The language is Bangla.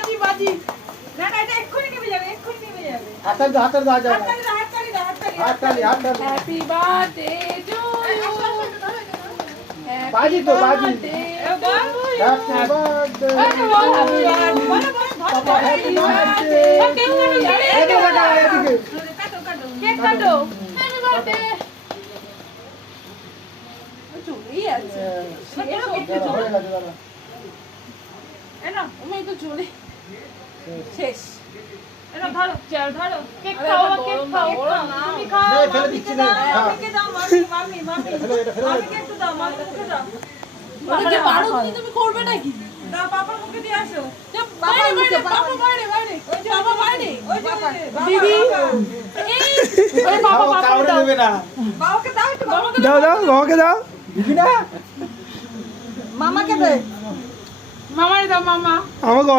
বাজি বাজি না না এটা এক্ষুনি নেমে যাবে হাততালি দাও হাততালি দাও যাও হাততালি হ্যাপি বার্থডে টু ইউ বাজি তো বাজি হ্যাপি বার্থডে পাপা হ্যাপি বার্থডে এদিকে কেক কাটো হ্যাপি বার্থডে চলেই আছে হয়ে গেছে দাদা এনো আমি তো চলে শেষ এনো ধরো ধরো কেক আরে খাও এটা কেক গরম খাও না, তুমি খাও না, ফেলে দিচ্ছি না, খা। মামিকে দাও মামি ফেলে এটা ফেলে মামিকে একটু দাও মামিকে মুখে দাও ওটা যে বারো দিন তুমি করবে নাকি দাও পাপার মুখে দিয়ে আসো বাইরে বাইরে পাপা বাইরে বাইরে ওই যে পাপা বাইরে ওই যে দিদি এই ওই পাপা খাও, পাপা কামড়ে দাও দেবে না বাবাকে দাও একটু বাবাকে দাও দাও বাবাকে দাও দিবি না মামাকে দে মামারে দাও মামা আমাকে